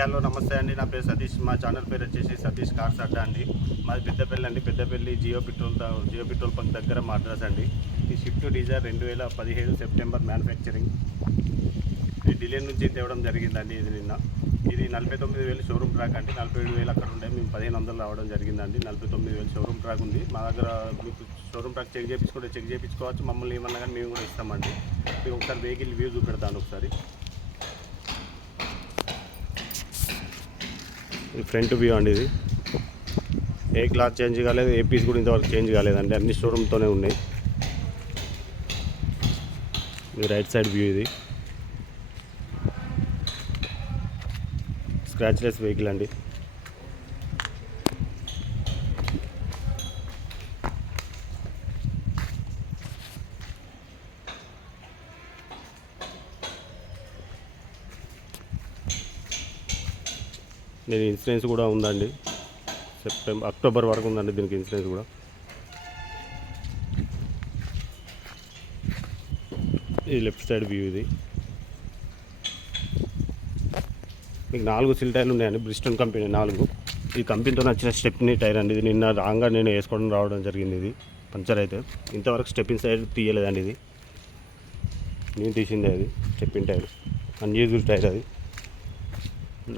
Hello నమస్తే అండి. నా పేరు సతీష్. మా ఛానల్ పేరు వచ్చేసి సతీష్ కార్స్ అడ్డా అండి. మాది పెద్దపల్లి అండి. Peddapalli Jio petrol Jio petrol pump దగ్గర మా అడ్రస్ అండి. ఈ షిఫ్ట్ డీజర్ రెండు వేల పదిహేడు సెప్టెంబర్ మ్యానుఫ్యాక్చరింగ్. ఈ డిలే నుంచి తేవడం జరిగిందండి ఇది నిన్న. ఇది నలభై తొమ్మిది వేలు షోరూమ్ ట్రాక్ అండి. నలభై ఏడు వేలు అక్కడ ఉండే. మేము పదిహేను వందలు రావడం జరిగిందండి. నలభై తొమ్మిది వేలు షోరూమ్ ట్రాక్ ఉంది. మా దగ్గర మీకు షోరూమ్ ట్రాక్ చెక్ చేయించుకుంటే చెక్ చేయించుకోవచ్చు మమ్మల్ని ఏమన్నా కానీ మేము కూడా ఇస్తామండి. మీకు ఒకసారి వెహికల్ వ్యూ చూపెడతాను ఒకసారి. ఇది ఫ్రంట్ వ్యూ అండి ఇది. ఏ క్లాత్ చేంజ్ కాలేదు ఏ పీస్ కూడా ఇంతవరకు చేంజ్ కాలేదండి అన్ని షోరూమ్తోనే ఉన్నాయి. ఇది రైట్ సైడ్ వ్యూ ఇది. స్క్రాచ్లెస్ వెహికల్ అండి. దీని ఇన్సూరెన్స్ కూడా ఉందండి. సెప్టెంబర్ అక్టోబర్ వరకు ఉందండి దీనికి ఇన్సూరెన్స్ కూడా. ఇది లెఫ్ట్ సైడ్ వ్యూ ఇది. మీకు నాలుగు సిల్ టైర్లు ఉన్నాయండి బ్రిస్టన్ కంపెనీ నాలుగు. ఈ కంపెనీతో వచ్చిన స్టెప్ని టైర్ అండి ఇది నిన్న రాంగా నేను వేసుకోవడం రావడం జరిగింది ఇది పంచర్ అయితే. ఇంతవరకు స్టెప్పిన్ సైడ్ తీయలేదండి ఇది. నేను తీసిందే అది స్టెప్పిన్ టైర్ అన్యూజువల్ టైర్ అది.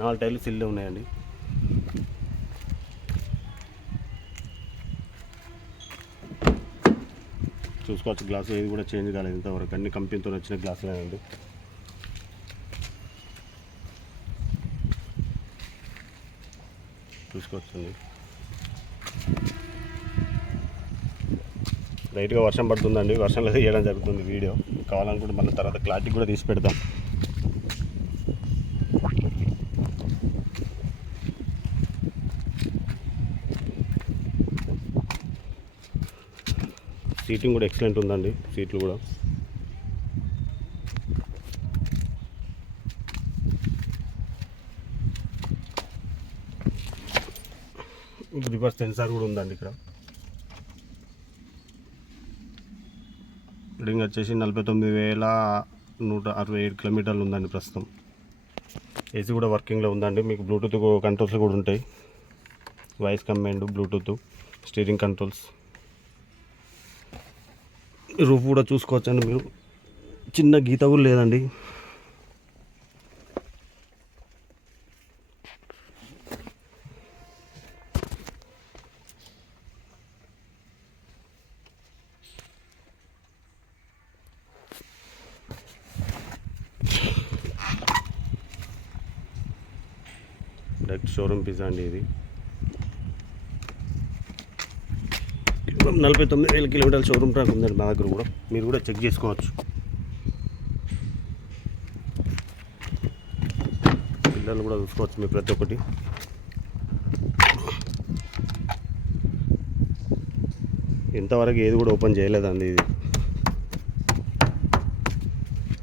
నాలుగు టైర్లు సిల్లు ఉన్నాయండి. చూసుకోవచ్చు గ్లాస్ ఏది కూడా చేంజ్ కాలేదు ఇంతవరకు. అన్ని కంపెనీతో వచ్చిన గ్లాసులేనండి చూసుకోవచ్చండి లైట్గా వర్షం పడుతుందండి. వర్షంలో తీయడం జరుగుతుంది వీడియో. కావాలనుకుంటే మళ్ళీ తర్వాత క్లారిటీ కూడా తీసి పెడతాం. సీటింగ్ కూడా ఎక్సలెంట్ ఉందండి సీట్లు కూడా. రివర్స్ సెన్సార్ కూడా ఉందండి ఇక్కడ. రీడింగ్ వచ్చేసి నలభై తొమ్మిది వేల నూట అరవై ఏడు కిలోమీటర్లు ఉందండి ప్రస్తుతం. ఏసీ కూడా వర్కింగ్లో ఉందండి మీకు బ్లూటూత్ కంట్రోల్స్ కూడా ఉంటాయి. Voice command Bluetooth steering controls. Roof కూడా చూసుకోవచ్చండి మీరు. చిన్న గీత కూడా లేదండి. డైరెక్ట్ షోరూమ్ పిజ్జా అండి ఇది. నలభై తొమ్మిది వేల కిలోమీటర్ల షోరూమ్ ట్రాక్ ఉందండి మా దగ్గర కూడా. మీరు కూడా చెక్ చేసుకోవచ్చు. పిల్లలు కూడా చూసుకోవచ్చు మీరు ప్రతి ఒక్కటి. ఇంతవరకు ఏది కూడా ఓపెన్ చేయలేదండి ఇది.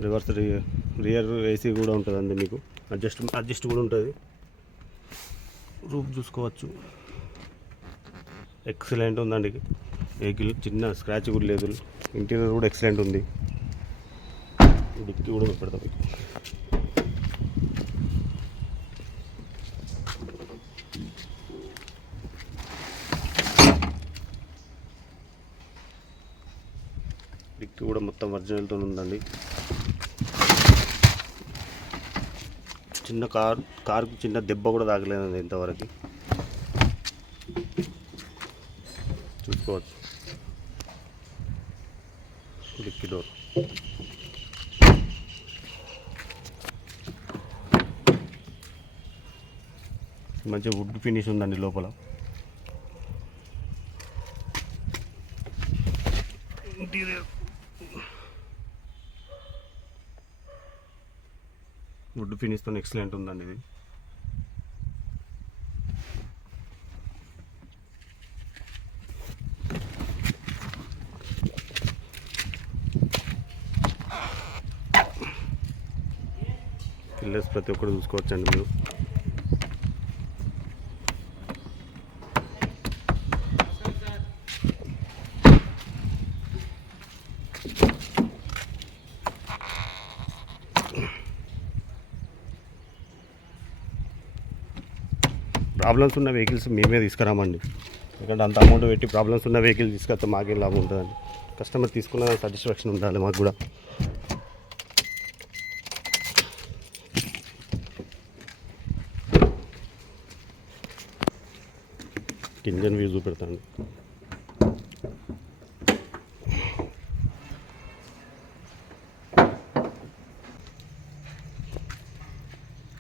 రివర్స్ రియర్ ఏసీ కూడా ఉంటుందండి మీకు. అడ్జస్ట్ అడ్జస్ట్ కూడా ఉంటుంది. రూప్ చూసుకోవచ్చు. ఎక్సలెంట్ ఉందండి. వెహికల్ చిన్న స్క్రాచ్ కూడా లేదు. ఇంటీరియర్ కూడా ఎక్సలెంట్ ఉంది. డిక్కి కూడా పెడతాం. డిక్కి కూడా మొత్తం ఒరిజినల్తో ఉందండి. చిన్న కార్ కార్కు చిన్న దెబ్బ కూడా తాగలేదండి ఇంతవరకు. చూసుకోవచ్చు డిక్కి డోర్ మంచి వుడ్ ఫినిష్ ఉందండి లోపల. వుడ్ ఫినిష్తో ఎక్సలెంట్ ఉందండి ఇది. పిల్లర్స్ ప్రతి ఒక్కరు చూసుకోవచ్చండి మీరు. ప్రాబ్లమ్స్ ఉన్న వెహికల్స్ మేమే తీసుకురామండి. ఎందుకంటే అంత అమౌంట్ పెట్టి ప్రాబ్లమ్స్ ఉన్న వెహికల్ తీసుకొస్తే మాకేం లాభం ఉంటుందండి. కస్టమర్ తీసుకున్న సాటిస్ఫాక్షన్ ఉండాలి మాకు కూడా. ఇంజన్ వ్యూ చూపెడతాను.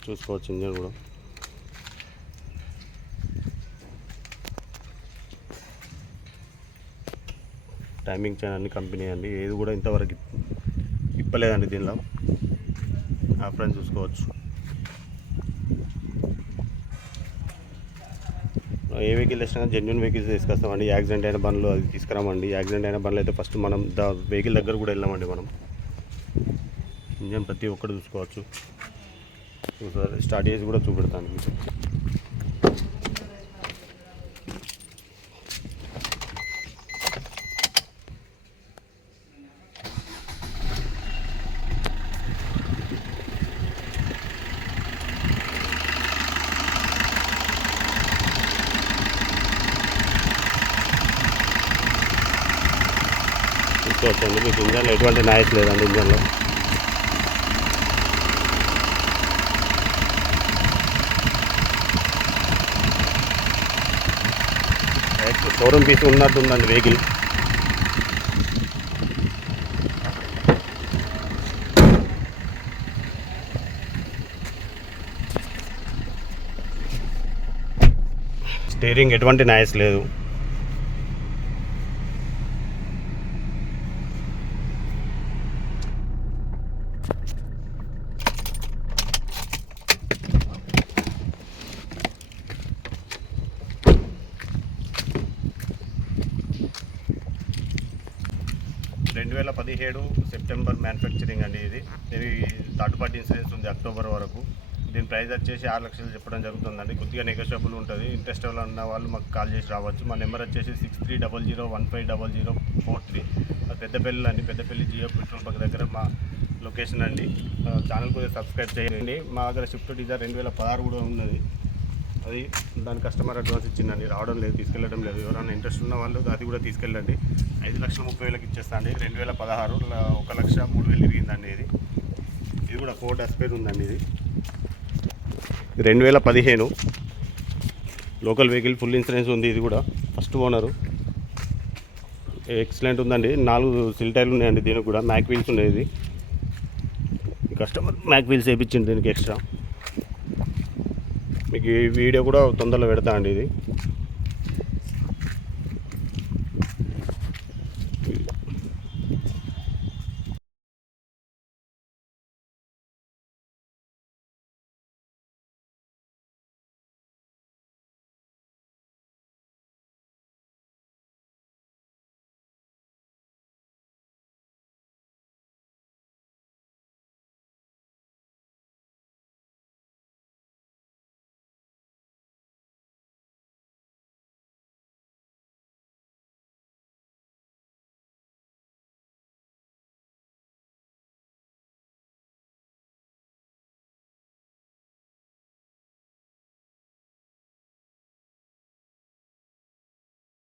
చూసుకోవచ్చు ఇంజన్ కూడా. టైమింగ్ చైన్ అన్ని కంపెనీ అండి. ఏది కూడా ఇంతవరకు ఇప్పలేదండి దీనిలో. ఆ ఫ్రెండ్స్ చూసుకోవచ్చు. ఏ వెహికల్ వేసినా జెన్యున్ వెహికల్స్ తీసుకొస్తామండి. యాక్సిడెంట్ అయిన బండ్లు అది తీసుకురామండి. యాక్సిడెంట్ అయిన బండ్లు అయితే ఫస్ట్ మనం ద వెహికల్ దగ్గర కూడా వెళ్ళామండి మనం. ఇంజన్ ప్రతి ఒక్కటి చూసుకోవచ్చు. ఒకసారి స్టార్ట్ చేసి కూడా చూపెడతాను మీకు. చూసుకోవచ్చండి మీకు ఇంజన్లో ఎటువంటి నాయిస్ లేదండి ఇంజన్లో. షోరూమ్ పీస్ ఉన్నట్టుందండి వెహికల్ స్టీరింగ్ ఎటువంటి నాయస్ లేదు రెండు వేల పదిహేడు సెప్టెంబర్ మ్యానుఫ్యాక్చరింగ్ అండి ఇది ఇది థర్డ్ పార్టీ ఇన్సూరెన్స్ ఉంది అక్టోబర్ వరకు. దీని ప్రైస్ వచ్చేసి ఆరు లక్షలు చెప్పడం జరుగుతుందండి. కొద్దిగా నెగోషియబుల్ ఉంటుంది. ఇంట్రెస్ట్ ఉన్న వాళ్ళు మాకు కాల్ చేసి రావచ్చు. మా నెంబర్ వచ్చేసి six three double zero one five double zero four three. Peddapalli అండి. పెద్దపల్లి జియో పెట్రోల్ బంక్ దగ్గర మా లొకేషన్ అండి. ఛానల్ కూడా సబ్స్క్రైబ్ చేయండి. మా దగ్గర షిఫ్ట్ డిజైర్ రెండు వేల పదహారు కూడా ఉన్నది. అది దాని కస్టమర్ అడ్వాన్స్ ఇచ్చిందండి. రావడం లేదు తీసుకెళ్ళడం లేదు. ఎవరైనా ఇంట్రెస్ట్ ఉన్న వాళ్ళు అది కూడా తీసుకెళ్ళండి. ఐదు లక్షల ముప్పై వేలకు ఇచ్చేస్తాండి. రెండు వేల పదహారు ఒక లక్ష మూడు వేలు తిరిగిందండి ఇది. ఇది కూడా ఫోర్ డస్ట్బిన్ ఉందండి ఇది. రెండు వేల పదిహేను లోకల్ వెహికల్ ఫుల్ ఇన్సూరెన్స్ ఉంది ఇది కూడా ఫస్ట్ ఓనరు ఎక్సలెంట్ ఉందండి. నాలుగు సిల్టైర్లు ఉన్నాయండి దీనికి కూడా. మ్యాక్ వీల్స్ ఉన్నాయి ఇది. కస్టమర్ మ్యాక్ వీల్స్ వేయించింది దీనికి ఎక్స్ట్రా మీకు ఈ వీడియో కూడా తొందరలో పెడతా అండి ఇది.